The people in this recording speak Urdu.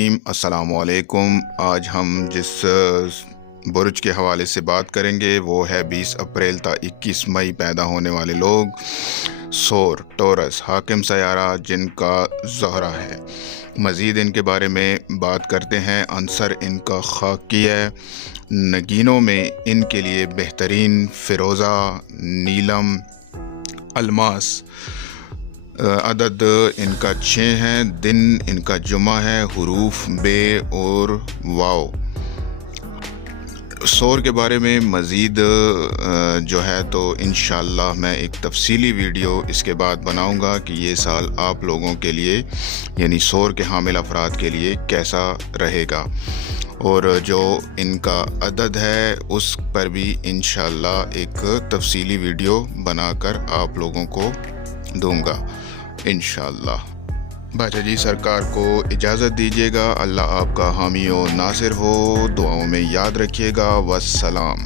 الرحیم السلام علیکم۔ آج ہم جس برج کے حوالے سے بات کریں گے وہ ہے 20 اپریل تا 21 مئی پیدا ہونے والے لوگ۔ سور ٹورس حاکم سیارہ جن کا زہرہ ہے۔ مزید ان کے بارے میں بات کرتے ہیں۔ عنصر ان کا خاکی ہے۔ نگینوں میں ان کے لیے بہترین فیروزہ، نیلم، الماس۔ عدد ان کا 6 ہے۔ دن ان کا جمعہ ہے۔ حروف بے اور واو۔ سور کے بارے میں مزید جو ہے تو انشاءاللہ میں ایک تفصیلی ویڈیو اس کے بعد بناؤں گا کہ یہ سال آپ لوگوں کے لیے یعنی سور کے حامل افراد کے لیے کیسا رہے گا، اور جو ان کا عدد ہے اس پر بھی انشاءاللہ ایک تفصیلی ویڈیو بنا کر آپ لوگوں کو دوں گا انشاءاللہ۔ باچا جی سرکار کو اجازت دیجیے گا۔ اللہ آپ کا حامی و ناصر ہو، دعاؤں میں یاد رکھیے گا۔ والسلام۔